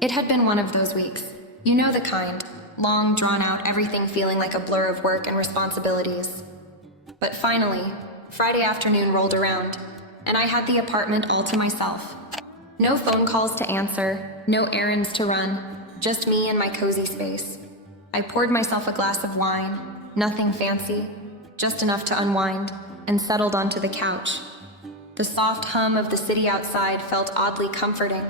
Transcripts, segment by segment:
It had been one of those weeks. You know the kind. Long, drawn out, everything feeling like a blur of work and responsibilities. But finally, Friday afternoon rolled around, and I had the apartment all to myself. No phone calls to answer, no errands to run, just me and my cozy space. I poured myself a glass of wine, nothing fancy, just enough to unwind, and settled onto the couch. The soft hum of the city outside felt oddly comforting.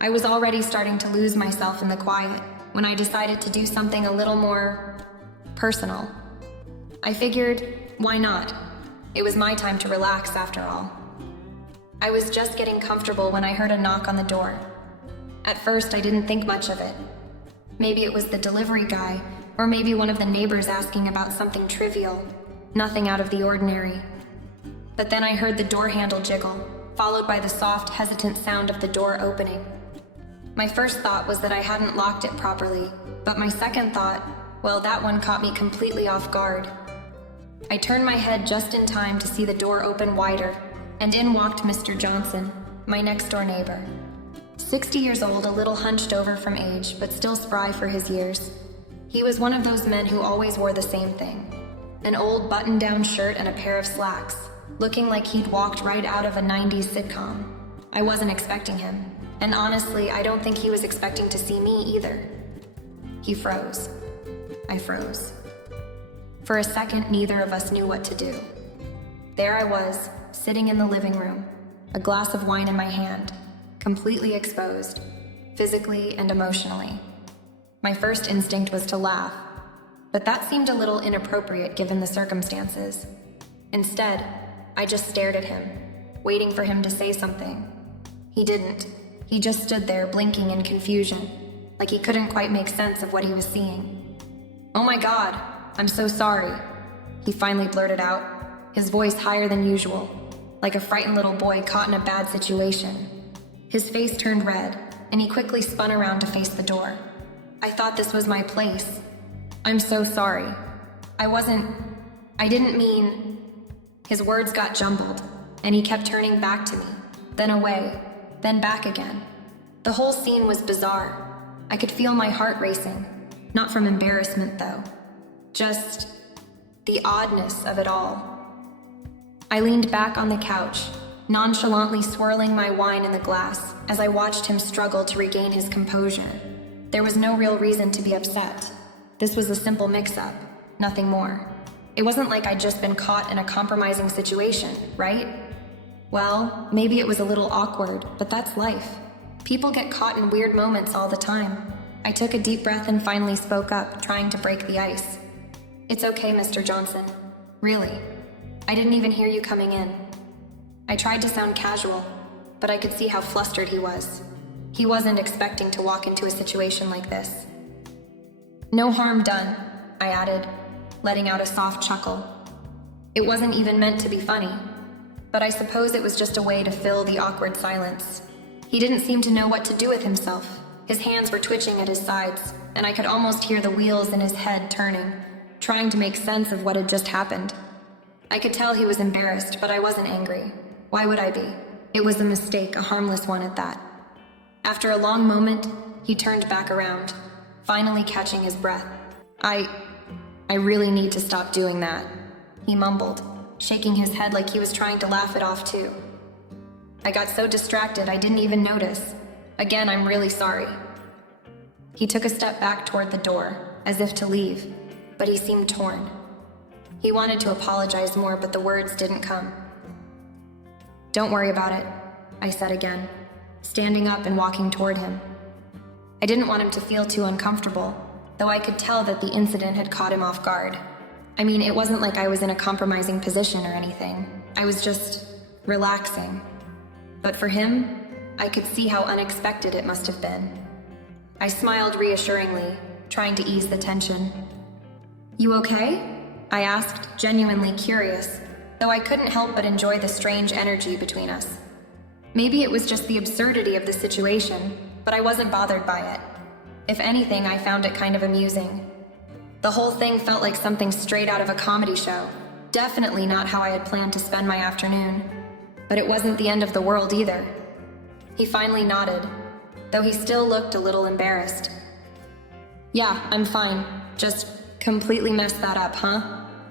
I was already starting to lose myself in the quiet when I decided to do something a little more personal. I figured, why not? It was my time to relax after all. I was just getting comfortable when I heard a knock on the door. At first, I didn't think much of it. Maybe it was the delivery guy, or maybe one of the neighbors asking about something trivial. Nothing out of the ordinary. But then I heard the door handle jiggle, followed by the soft, hesitant sound of the door opening. My first thought was that I hadn't locked it properly, but my second thought, well, that one caught me completely off guard. I turned my head just in time to see the door open wider, and in walked Mr. Johnson, my next-door neighbor. 60 years old, a little hunched over from age, but still spry for his years. He was one of those men who always wore the same thing. An old button-down shirt and a pair of slacks, looking like he'd walked right out of a 90s sitcom. I wasn't expecting him, and honestly, I don't think he was expecting to see me either. He froze. I froze. For a second, neither of us knew what to do. There I was, sitting in the living room, a glass of wine in my hand, completely exposed, physically and emotionally. My first instinct was to laugh, but that seemed a little inappropriate given the circumstances. Instead, I just stared at him, waiting for him to say something. He didn't. He just stood there blinking in confusion, like he couldn't quite make sense of what he was seeing. "Oh my God, I'm so sorry," he finally blurted out, his voice higher than usual, like a frightened little boy caught in a bad situation. His face turned red, and he quickly spun around to face the door. "I thought this was my place. I'm so sorry. I didn't mean..." His words got jumbled, and he kept turning back to me, then away, then back again. The whole scene was bizarre. I could feel my heart racing, not from embarrassment though. Just the oddness of it all. I leaned back on the couch, nonchalantly swirling my wine in the glass as I watched him struggle to regain his composure. There was no real reason to be upset. This was a simple mix-up, nothing more. It wasn't like I'd just been caught in a compromising situation, right? Well, maybe it was a little awkward, but that's life. People get caught in weird moments all the time. I took a deep breath and finally spoke up, trying to break the ice. "It's okay, Mr. Johnson. Really. I didn't even hear you coming in." I tried to sound casual, but I could see how flustered he was. He wasn't expecting to walk into a situation like this. "No harm done," I added, letting out a soft chuckle. It wasn't even meant to be funny, but I suppose it was just a way to fill the awkward silence. He didn't seem to know what to do with himself. His hands were twitching at his sides, and I could almost hear the wheels in his head turning, trying to make sense of what had just happened. I could tell he was embarrassed, but I wasn't angry. Why would I be? It was a mistake, a harmless one at that. After a long moment, he turned back around, finally catching his breath. I really need to stop doing that," he mumbled, shaking his head like he was trying to laugh it off too. I got so distracted I didn't even notice. Again, I'm really sorry. He took a step back toward the door, as if to leave, but he seemed torn. He wanted to apologize more, but the words didn't come. "Don't worry about it," I said again, standing up and walking toward him. I didn't want him to feel too uncomfortable, though I could tell that the incident had caught him off guard. I mean, it wasn't like I was in a compromising position or anything. I was just relaxing. But for him, I could see how unexpected it must have been. I smiled reassuringly, trying to ease the tension. "You okay?" I asked, genuinely curious, though I couldn't help but enjoy the strange energy between us. Maybe it was just the absurdity of the situation, but I wasn't bothered by it. If anything, I found it kind of amusing. The whole thing felt like something straight out of a comedy show. Definitely not how I had planned to spend my afternoon. But it wasn't the end of the world either. He finally nodded, though he still looked a little embarrassed. "Yeah, I'm fine. Just completely messed that up, huh?"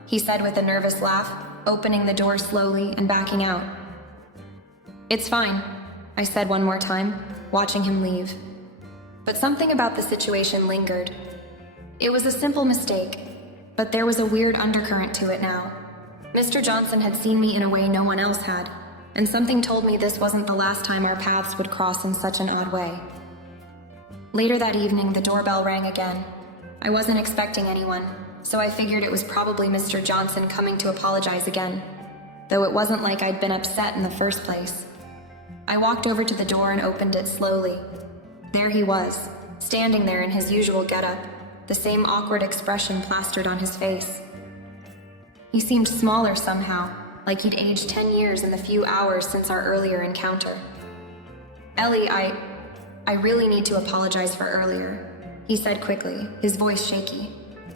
he said with a nervous laugh, opening the door slowly and backing out. "It's fine," I said one more time, watching him leave. But something about the situation lingered. It was a simple mistake, but there was a weird undercurrent to it now. Mr. Johnson had seen me in a way no one else had, and something told me this wasn't the last time our paths would cross in such an odd way. Later that evening, the doorbell rang again. I wasn't expecting anyone, so I figured it was probably Mr. Johnson coming to apologize again, though it wasn't like I'd been upset in the first place. I walked over to the door and opened it slowly. There he was, standing there in his usual getup, the same awkward expression plastered on his face. He seemed smaller somehow, like he'd aged 10 years in the few hours since our earlier encounter. "Ellie, I really need to apologize for earlier," he said quickly, his voice shaky.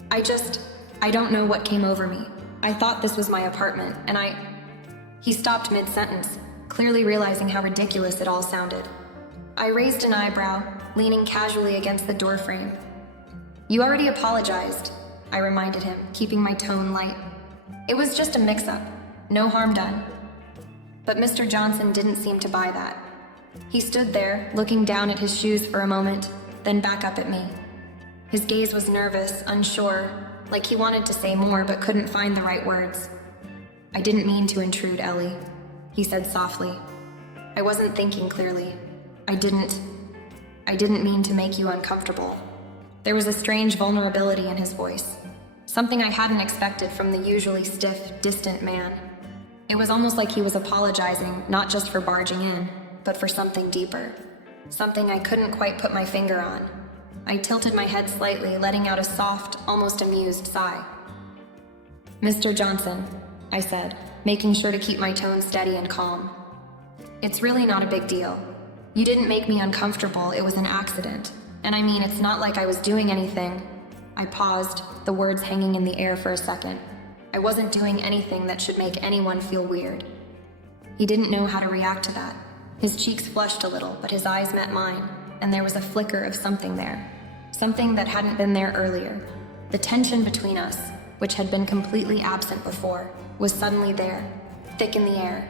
I don't know what came over me. I thought this was my apartment, and He stopped mid-sentence, clearly realizing how ridiculous it all sounded. I raised an eyebrow, leaning casually against the doorframe. "You already apologized," I reminded him, keeping my tone light. "It was just a mix-up. No harm done." But Mr. Johnson didn't seem to buy that. He stood there, looking down at his shoes for a moment, then back up at me. His gaze was nervous, unsure, like he wanted to say more but couldn't find the right words. "I didn't mean to intrude, Ellie," he said softly. "I wasn't thinking clearly. I didn't mean to make you uncomfortable." There was a strange vulnerability in his voice, something I hadn't expected from the usually stiff, distant man. It was almost like he was apologizing, not just for barging in, but for something deeper. Something I couldn't quite put my finger on. I tilted my head slightly, letting out a soft, almost amused sigh. "Mr. Johnson," I said, making sure to keep my tone steady and calm. "It's really not a big deal. You didn't make me uncomfortable, it was an accident. And I mean, it's not like I was doing anything." I paused, the words hanging in the air for a second. I wasn't doing anything that should make anyone feel weird. He didn't know how to react to that. His cheeks flushed a little, but his eyes met mine, and there was a flicker of something there. Something that hadn't been there earlier. The tension between us, which had been completely absent before, was suddenly there, thick in the air.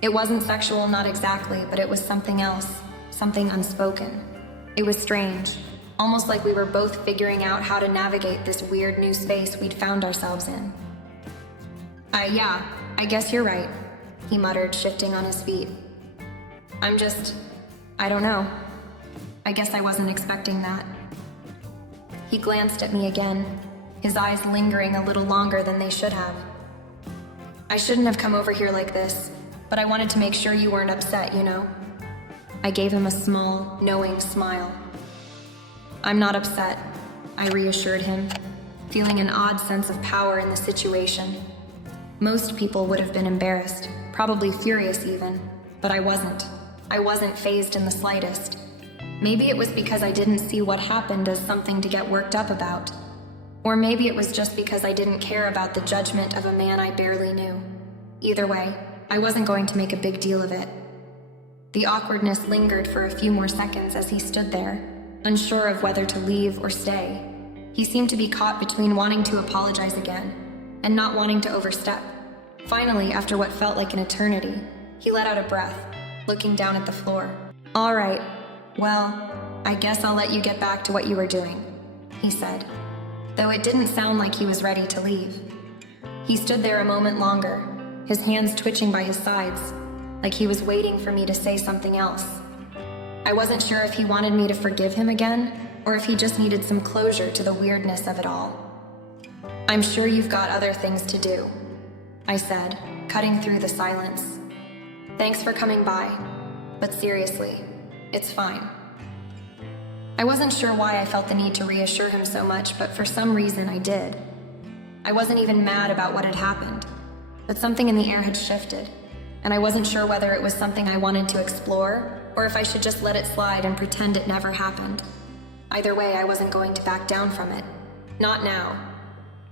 It wasn't sexual, not exactly, but it was something else, something unspoken. It was strange, almost like we were both figuring out how to navigate this weird new space we'd found ourselves in. Yeah, I guess you're right," he muttered, shifting on his feet. I don't know. I guess I wasn't expecting that." He glanced at me again, his eyes lingering a little longer than they should have. "I shouldn't have come over here like this, but I wanted to make sure you weren't upset, you know?" I gave him a small, knowing smile. "I'm not upset," I reassured him, feeling an odd sense of power in the situation. Most people would have been embarrassed, probably furious even, but I wasn't. I wasn't fazed in the slightest. Maybe it was because I didn't see what happened as something to get worked up about. Or maybe it was just because I didn't care about the judgment of a man I barely knew. Either way, I wasn't going to make a big deal of it. The awkwardness lingered for a few more seconds as he stood there, unsure of whether to leave or stay. He seemed to be caught between wanting to apologize again and not wanting to overstep. Finally, after what felt like an eternity, he let out a breath, looking down at the floor. "All right, well, I guess I'll let you get back to what you were doing," he said, though it didn't sound like he was ready to leave. He stood there a moment longer, his hands twitching by his sides, like he was waiting for me to say something else. I wasn't sure if he wanted me to forgive him again, or if he just needed some closure to the weirdness of it all. "I'm sure you've got other things to do," I said, cutting through the silence. "Thanks for coming by, but seriously, it's fine." I wasn't sure why I felt the need to reassure him so much, but for some reason I did. I wasn't even mad about what had happened, but something in the air had shifted, and I wasn't sure whether it was something I wanted to explore, or if I should just let it slide and pretend it never happened. Either way, I wasn't going to back down from it. Not now.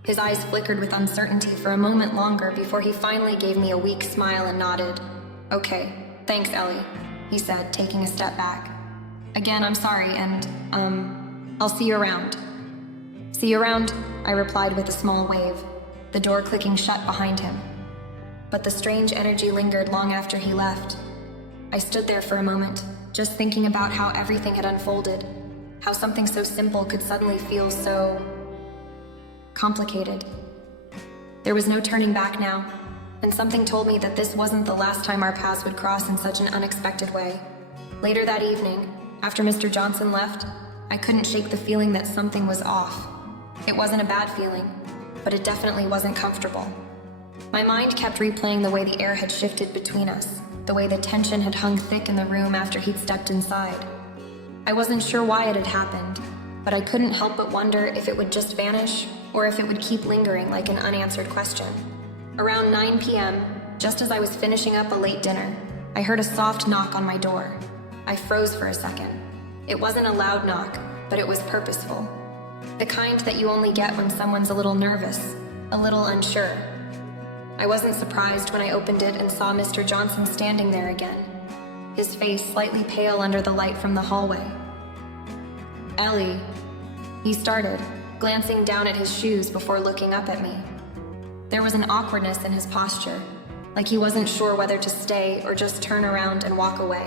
His eyes flickered with uncertainty for a moment longer before he finally gave me a weak smile and nodded. "Okay, thanks, Ellie," he said, taking a step back. Again, I'm sorry, and, I'll see you around. See you around, I replied with a small wave, the door clicking shut behind him. But the strange energy lingered long after he left. I stood there for a moment, just thinking about how everything had unfolded, how something so simple could suddenly feel so complicated. There was no turning back now, and something told me that this wasn't the last time our paths would cross in such an unexpected way. Later that evening, after Mr. Johnson left, I couldn't shake the feeling that something was off. It wasn't a bad feeling, but it definitely wasn't comfortable. My mind kept replaying the way the air had shifted between us, the way the tension had hung thick in the room after he'd stepped inside. I wasn't sure why it had happened, but I couldn't help but wonder if it would just vanish or if it would keep lingering like an unanswered question. Around 9 p.m., just as I was finishing up a late dinner, I heard a soft knock on my door. I froze for a second. It wasn't a loud knock, but it was purposeful. The kind that you only get when someone's a little nervous, a little unsure. I wasn't surprised when I opened it and saw Mr. Johnson standing there again, his face slightly pale under the light from the hallway. "Ellie," he started, glancing down at his shoes before looking up at me. There was an awkwardness in his posture, like he wasn't sure whether to stay or just turn around and walk away.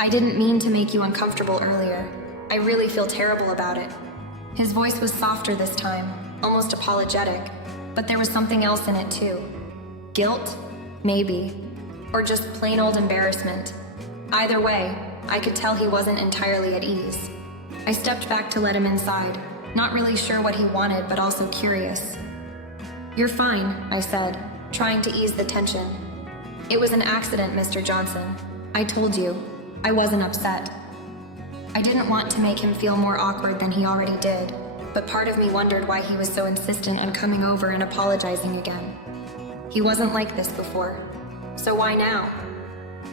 I didn't mean to make you uncomfortable earlier. I really feel terrible about it." His voice was softer this time, almost apologetic, but there was something else in it too. Guilt? Maybe. Or just plain old embarrassment. Either way, I could tell he wasn't entirely at ease. I stepped back to let him inside, not really sure what he wanted, but also curious. "You're fine," I said, trying to ease the tension. "It was an accident, Mr. Johnson. I told you. I wasn't upset." I didn't want to make him feel more awkward than he already did, but part of me wondered why he was so insistent on coming over and apologizing again. He wasn't like this before, so why now?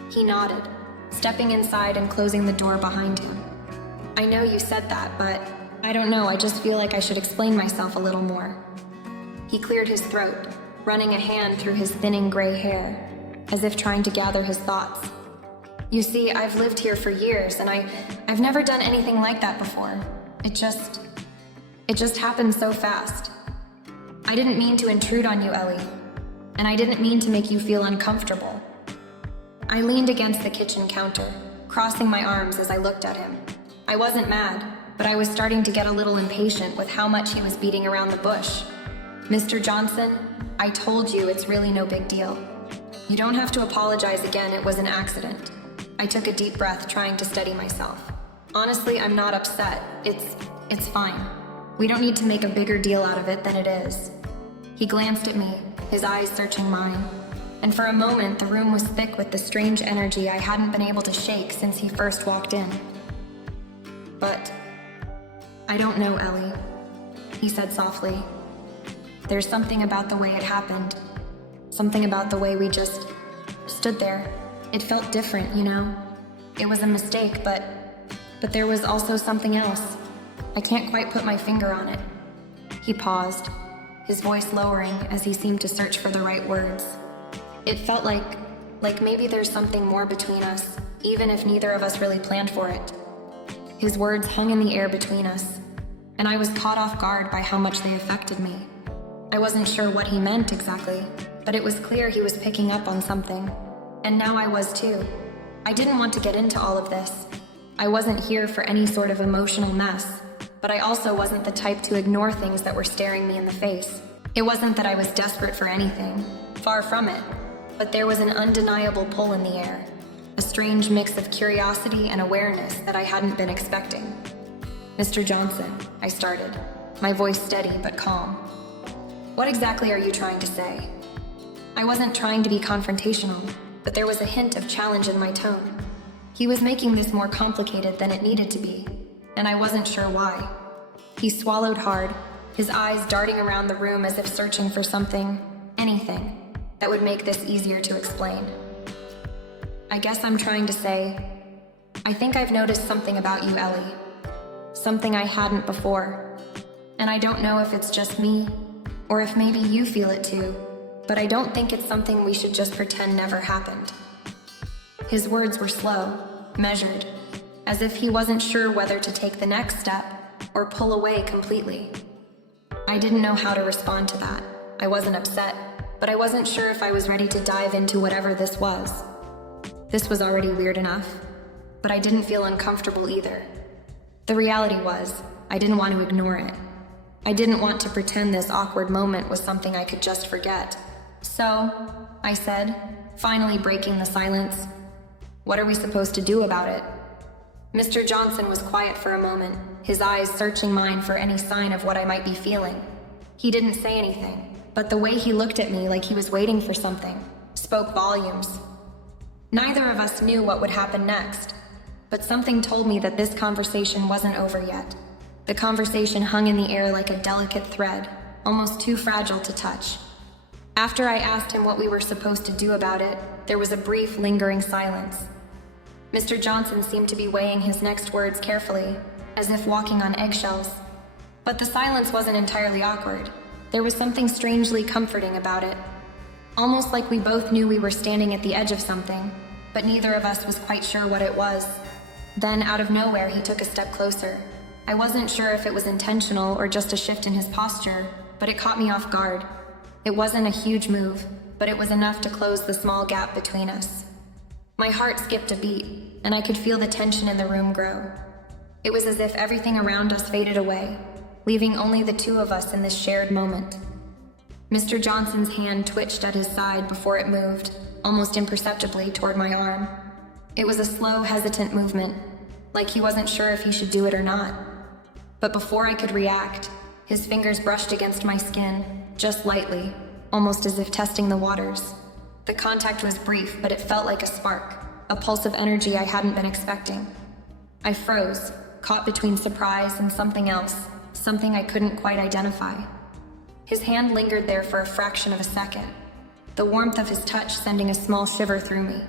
He nodded, stepping inside and closing the door behind him. "I know you said that, but I don't know, I just feel like I should explain myself a little more." He cleared his throat, running a hand through his thinning gray hair, as if trying to gather his thoughts. "You see, I've lived here for years, and I've never done anything like that before. It just happened so fast. I didn't mean to intrude on you, Ellie, and I didn't mean to make you feel uncomfortable." I leaned against the kitchen counter, crossing my arms as I looked at him. I wasn't mad, but I was starting to get a little impatient with how much he was beating around the bush. "Mr. Johnson, I told you it's really no big deal. You don't have to apologize again, it was an accident." I took a deep breath, trying to steady myself. "Honestly, I'm not upset. It's fine. We don't need to make a bigger deal out of it than it is." He glanced at me, his eyes searching mine, and for a moment the room was thick with the strange energy I hadn't been able to shake since he first walked in. "But I don't know, Ellie," he said softly. "There's something about the way it happened. Something about the way we just stood there. It felt different, you know? It was a mistake, but there was also something else. I can't quite put my finger on it." He paused, his voice lowering as he seemed to search for the right words. "It felt like maybe there's something more between us, even if neither of us really planned for it." His words hung in the air between us, and I was caught off guard by how much they affected me. I wasn't sure what he meant exactly, but it was clear he was picking up on something. And now I was too. I didn't want to get into all of this. I wasn't here for any sort of emotional mess, but I also wasn't the type to ignore things that were staring me in the face. It wasn't that I was desperate for anything, far from it, but there was an undeniable pull in the air, a strange mix of curiosity and awareness that I hadn't been expecting. "Mr. Johnson," I started, my voice steady but calm. "What exactly are you trying to say?" I wasn't trying to be confrontational, but there was a hint of challenge in my tone. He was making this more complicated than it needed to be, and I wasn't sure why. He swallowed hard, his eyes darting around the room as if searching for something, anything, that would make this easier to explain. "I guess I'm trying to say, I think I've noticed something about you, Ellie. Something I hadn't before. And I don't know if it's just me, or if maybe you feel it too. But I don't think it's something we should just pretend never happened." His words were slow, measured, as if he wasn't sure whether to take the next step or pull away completely. I didn't know how to respond to that. I wasn't upset, but I wasn't sure if I was ready to dive into whatever this was. This was already weird enough, but I didn't feel uncomfortable either. The reality was, I didn't want to ignore it. I didn't want to pretend this awkward moment was something I could just forget. So, I said, finally breaking the silence, "What are we supposed to do about it?" Mr. Johnson was quiet for a moment, his eyes searching mine for any sign of what I might be feeling. He didn't say anything, but the way he looked at me like he was waiting for something spoke volumes. Neither of us knew what would happen next, but something told me that this conversation wasn't over yet. The conversation hung in the air like a delicate thread, almost too fragile to touch. After I asked him what we were supposed to do about it, there was a brief, lingering silence. Mr. Johnson seemed to be weighing his next words carefully, as if walking on eggshells. But the silence wasn't entirely awkward. There was something strangely comforting about it. Almost like we both knew we were standing at the edge of something, but neither of us was quite sure what it was. Then, out of nowhere, he took a step closer. I wasn't sure if it was intentional or just a shift in his posture, but it caught me off guard. It wasn't a huge move, but it was enough to close the small gap between us. My heart skipped a beat, and I could feel the tension in the room grow. It was as if everything around us faded away, leaving only the two of us in this shared moment. Mr. Johnson's hand twitched at his side before it moved, almost imperceptibly, toward my arm. It was a slow, hesitant movement, like he wasn't sure if he should do it or not. But before I could react, his fingers brushed against my skin, just lightly, almost as if testing the waters. The contact was brief, but it felt like a spark, a pulse of energy I hadn't been expecting. I froze, caught between surprise and something else, something I couldn't quite identify. His hand lingered there for a fraction of a second, the warmth of his touch sending a small shiver through me.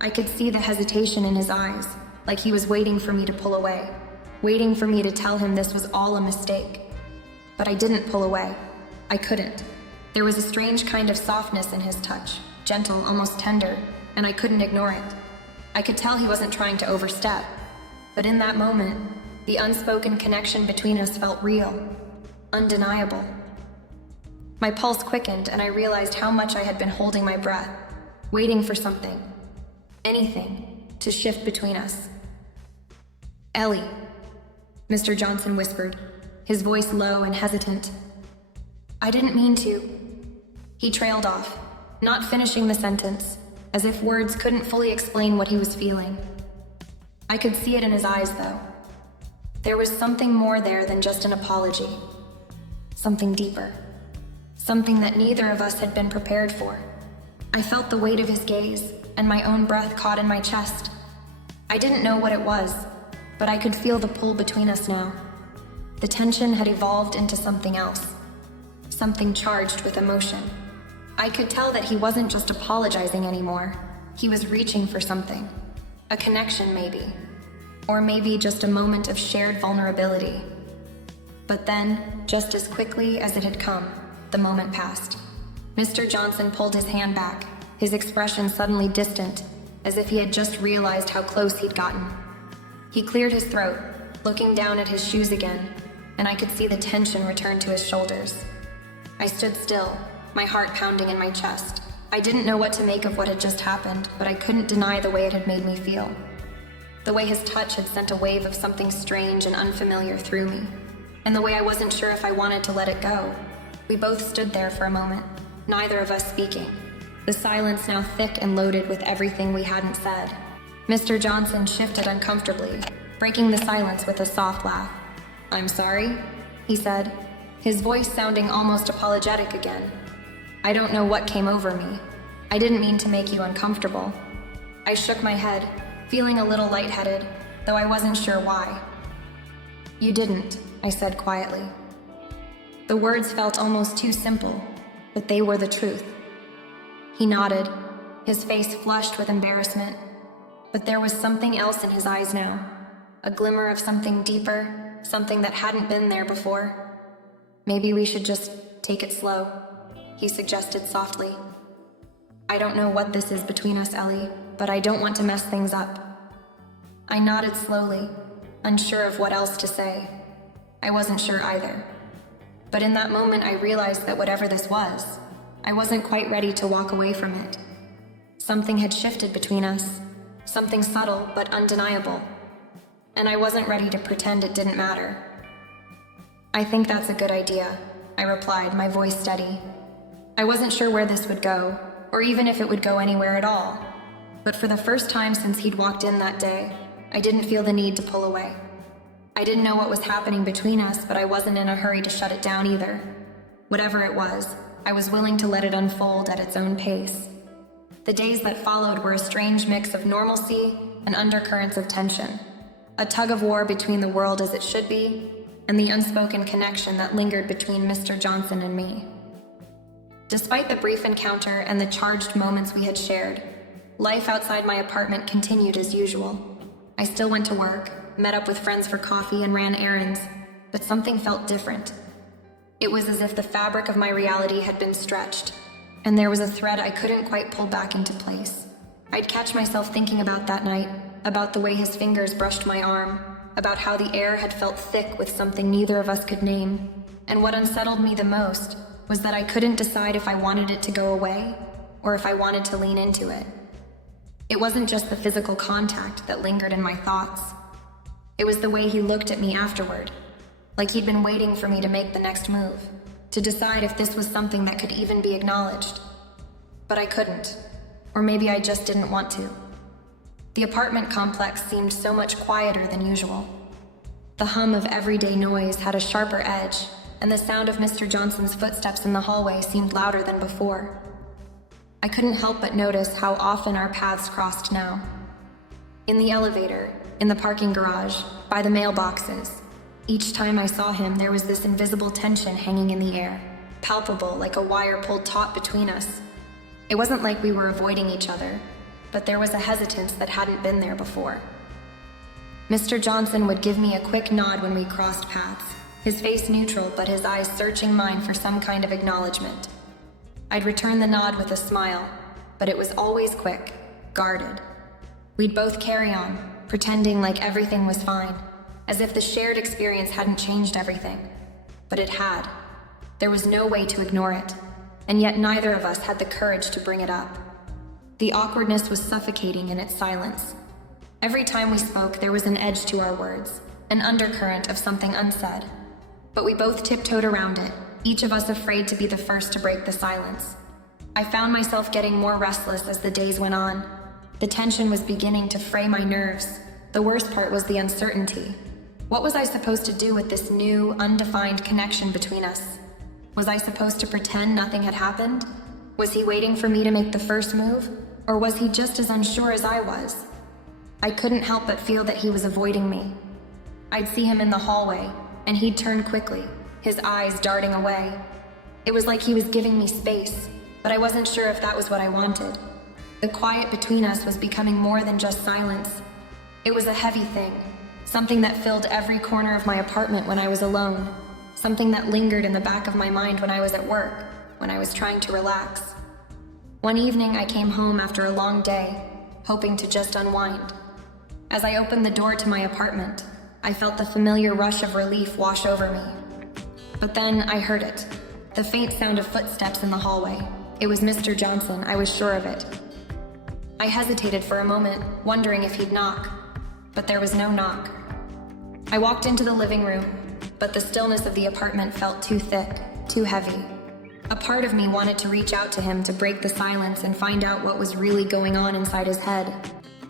I could see the hesitation in his eyes, like he was waiting for me to pull away, waiting for me to tell him this was all a mistake. But I didn't pull away. I couldn't. There was a strange kind of softness in his touch, gentle, almost tender, and I couldn't ignore it. I could tell he wasn't trying to overstep, but in that moment, the unspoken connection between us felt real, undeniable. My pulse quickened, and I realized how much I had been holding my breath, waiting for something, anything, to shift between us. "Ellie," Mr. Johnson whispered, his voice low and hesitant. "I didn't mean to." He trailed off, not finishing the sentence, as if words couldn't fully explain what he was feeling. I could see it in his eyes, though. There was something more there than just an apology. Something deeper. Something that neither of us had been prepared for. I felt the weight of his gaze, and my own breath caught in my chest. I didn't know what it was, but I could feel the pull between us now. The tension had evolved into something else. Something charged with emotion. I could tell that he wasn't just apologizing anymore. He was reaching for something. A connection, maybe. Or maybe just a moment of shared vulnerability. But then, just as quickly as it had come, the moment passed. Mr. Johnson pulled his hand back, his expression suddenly distant, as if he had just realized how close he'd gotten. He cleared his throat, looking down at his shoes again, and I could see the tension return to his shoulders. I stood still, my heart pounding in my chest. I didn't know what to make of what had just happened, but I couldn't deny the way it had made me feel. The way his touch had sent a wave of something strange and unfamiliar through me, and the way I wasn't sure if I wanted to let it go. We both stood there for a moment, neither of us speaking, the silence now thick and loaded with everything we hadn't said. Mr. Johnson shifted uncomfortably, breaking the silence with a soft laugh. "I'm sorry," he said, his voice sounding almost apologetic again. "I don't know what came over me. I didn't mean to make you uncomfortable." I shook my head, feeling a little lightheaded, though I wasn't sure why. "You didn't," I said quietly. The words felt almost too simple, but they were the truth. He nodded, his face flushed with embarrassment, but there was something else in his eyes now, a glimmer of something deeper, something that hadn't been there before. "Maybe we should just take it slow," he suggested softly. "I don't know what this is between us, Ellie, but I don't want to mess things up." I nodded slowly, unsure of what else to say. I wasn't sure either. But in that moment, I realized that whatever this was, I wasn't quite ready to walk away from it. Something had shifted between us, something subtle but undeniable, and I wasn't ready to pretend it didn't matter. "I think that's a good idea," I replied, my voice steady. I wasn't sure where this would go, or even if it would go anywhere at all. But for the first time since he'd walked in that day, I didn't feel the need to pull away. I didn't know what was happening between us, but I wasn't in a hurry to shut it down either. Whatever it was, I was willing to let it unfold at its own pace. The days that followed were a strange mix of normalcy and undercurrents of tension, a tug-of-war between the world as it should be and the unspoken connection that lingered between Mr. Johnson and me. Despite the brief encounter and the charged moments we had shared, life outside my apartment continued as usual. I still went to work, met up with friends for coffee, and ran errands, but something felt different. It was as if the fabric of my reality had been stretched, and there was a thread I couldn't quite pull back into place. I'd catch myself thinking about that night, about the way his fingers brushed my arm, about how the air had felt thick with something neither of us could name, and what unsettled me the most was that I couldn't decide if I wanted it to go away or if I wanted to lean into it. It wasn't just the physical contact that lingered in my thoughts. It was the way he looked at me afterward, like he'd been waiting for me to make the next move, to decide if this was something that could even be acknowledged. But I couldn't, or maybe I just didn't want to. The apartment complex seemed so much quieter than usual. The hum of everyday noise had a sharper edge, and the sound of Mr. Johnson's footsteps in the hallway seemed louder than before. I couldn't help but notice how often our paths crossed now. In the elevator, in the parking garage, by the mailboxes. Each time I saw him, there was this invisible tension hanging in the air, palpable like a wire pulled taut between us. It wasn't like we were avoiding each other, but there was a hesitance that hadn't been there before. Mr. Johnson would give me a quick nod when we crossed paths, his face neutral but his eyes searching mine for some kind of acknowledgement. I'd return the nod with a smile, but it was always quick, guarded. We'd both carry on, pretending like everything was fine, as if the shared experience hadn't changed everything. But it had. There was no way to ignore it, and yet neither of us had the courage to bring it up. The awkwardness was suffocating in its silence. Every time we spoke, there was an edge to our words, an undercurrent of something unsaid. But we both tiptoed around it, each of us afraid to be the first to break the silence. I found myself getting more restless as the days went on. The tension was beginning to fray my nerves. The worst part was the uncertainty. What was I supposed to do with this new, undefined connection between us? Was I supposed to pretend nothing had happened? Was he waiting for me to make the first move? Or was he just as unsure as I was? I couldn't help but feel that he was avoiding me. I'd see him in the hallway, and he'd turn quickly, his eyes darting away. It was like he was giving me space, but I wasn't sure if that was what I wanted. The quiet between us was becoming more than just silence. It was a heavy thing, something that filled every corner of my apartment when I was alone, something that lingered in the back of my mind when I was at work, when I was trying to relax. One evening I came home after a long day, hoping to just unwind. As I opened the door to my apartment, I felt the familiar rush of relief wash over me. But then I heard it, the faint sound of footsteps in the hallway. It was Mr. Johnson, I was sure of it. I hesitated for a moment, wondering if he'd knock, but there was no knock. I walked into the living room, but the stillness of the apartment felt too thick, too heavy. A part of me wanted to reach out to him to break the silence and find out what was really going on inside his head,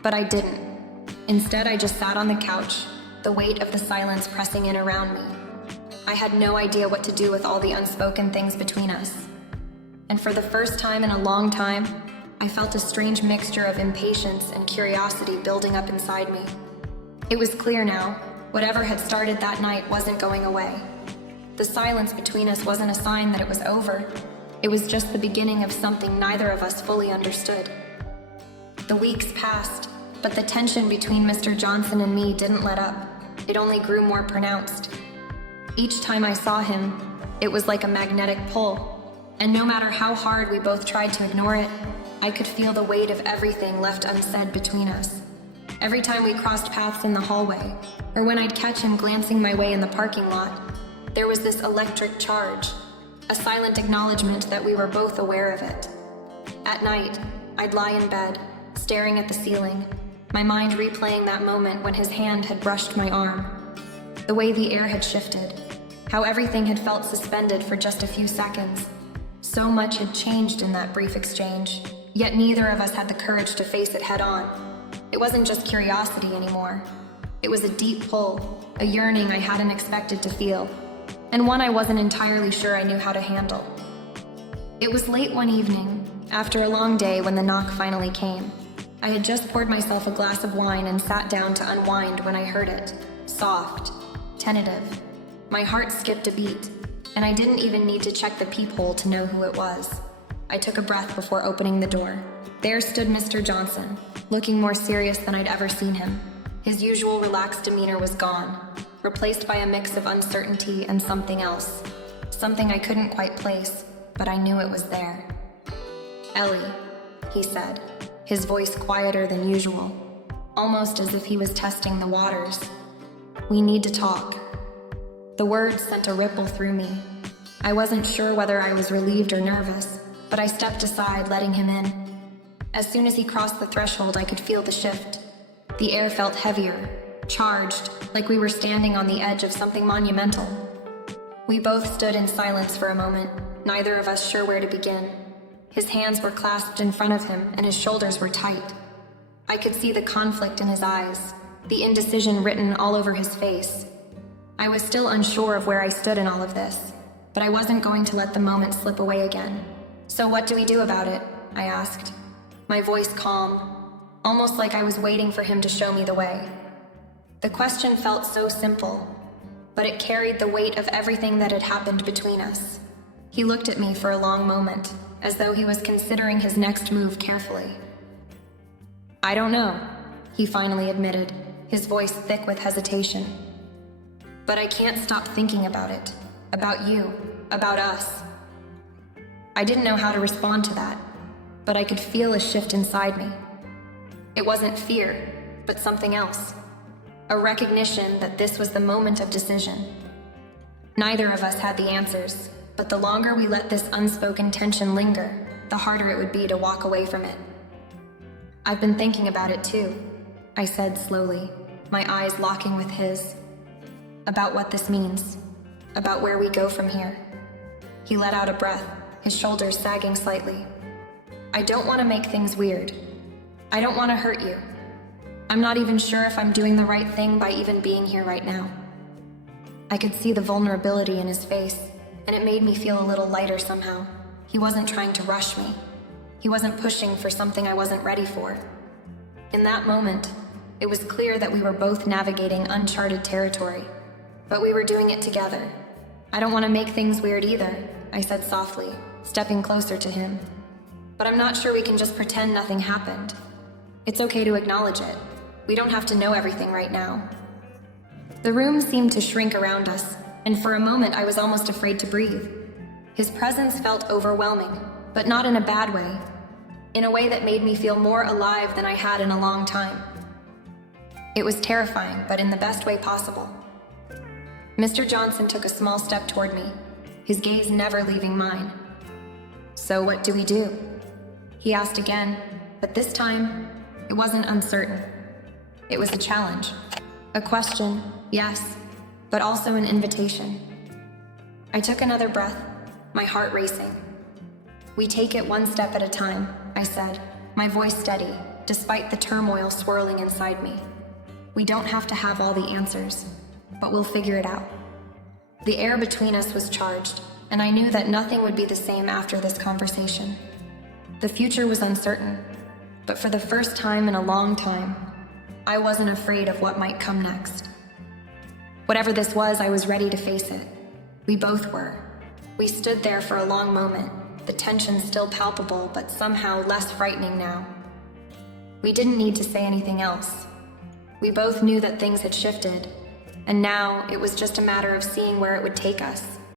but I didn't. Instead, I just sat on the couch, the weight of the silence pressing in around me. I had no idea what to do with all the unspoken things between us. And for the first time in a long time, I felt a strange mixture of impatience and curiosity building up inside me. It was clear now, whatever had started that night wasn't going away. The silence between us wasn't a sign that it was over. It was just the beginning of something neither of us fully understood. The weeks passed, but the tension between Mr. Johnson and me didn't let up. It only grew more pronounced. Each time I saw him, it was like a magnetic pull, and no matter how hard we both tried to ignore it, I could feel the weight of everything left unsaid between us. Every time we crossed paths in the hallway, or when I'd catch him glancing my way in the parking lot, there was this electric charge, a silent acknowledgement that we were both aware of it. At night, I'd lie in bed, staring at the ceiling, my mind replaying that moment when his hand had brushed my arm. The way the air had shifted, how everything had felt suspended for just a few seconds. So much had changed in that brief exchange, yet neither of us had the courage to face it head on. It wasn't just curiosity anymore. It was a deep pull, a yearning I hadn't expected to feel, and one I wasn't entirely sure I knew how to handle. It was late one evening, after a long day, when the knock finally came. I had just poured myself a glass of wine and sat down to unwind when I heard it. Soft, tentative. My heart skipped a beat, and I didn't even need to check the peephole to know who it was. I took a breath before opening the door. There stood Mr. Johnson, looking more serious than I'd ever seen him. His usual relaxed demeanor was gone, replaced by a mix of uncertainty and something else. Something I couldn't quite place, but I knew it was there. "Ellie," he said, his voice quieter than usual, almost as if he was testing the waters. "We need to talk." The words sent a ripple through me. I wasn't sure whether I was relieved or nervous, but I stepped aside, letting him in. As soon as he crossed the threshold, I could feel the shift. The air felt heavier, charged, like we were standing on the edge of something monumental. We both stood in silence for a moment, neither of us sure where to begin. His hands were clasped in front of him, and his shoulders were tight. I could see the conflict in his eyes, the indecision written all over his face. I was still unsure of where I stood in all of this, but I wasn't going to let the moment slip away again. "So what do we do about it?" I asked, my voice calm, almost like I was waiting for him to show me the way. The question felt so simple, but it carried the weight of everything that had happened between us. He looked at me for a long moment, as though he was considering his next move carefully. "I don't know," he finally admitted, his voice thick with hesitation. "But I can't stop thinking about it, about you, about us." I didn't know how to respond to that, but I could feel a shift inside me. It wasn't fear, but something else. A recognition that this was the moment of decision. Neither of us had the answers, but the longer we let this unspoken tension linger, the harder it would be to walk away from it. "I've been thinking about it too," I said slowly, my eyes locking with his. "About what this means, about where we go from here." He let out a breath, his shoulders sagging slightly. "I don't want to make things weird. I don't want to hurt you. I'm not even sure if I'm doing the right thing by even being here right now." I could see the vulnerability in his face, and it made me feel a little lighter somehow. He wasn't trying to rush me. He wasn't pushing for something I wasn't ready for. In that moment, it was clear that we were both navigating uncharted territory, but we were doing it together. "I don't want to make things weird either," I said softly, stepping closer to him. "But I'm not sure we can just pretend nothing happened. It's okay to acknowledge it. We don't have to know everything right now." The room seemed to shrink around us, and for a moment I was almost afraid to breathe. His presence felt overwhelming, but not in a bad way, in a way that made me feel more alive than I had in a long time. It was terrifying, but in the best way possible. Mr. Johnson took a small step toward me, his gaze never leaving mine. "So what do we do?" he asked again, but this time, it wasn't uncertain. It was a challenge. A question, yes, but also an invitation. I took another breath, my heart racing. "We take it one step at a time," I said, my voice steady, despite the turmoil swirling inside me. "We don't have to have all the answers, but we'll figure it out." The air between us was charged, and I knew that nothing would be the same after this conversation. The future was uncertain, but for the first time in a long time, I wasn't afraid of what might come next. Whatever this was, I was ready to face it. We both were. We stood there for a long moment, the tension still palpable, but somehow less frightening now. We didn't need to say anything else. We both knew that things had shifted, and now it was just a matter of seeing where it would take us.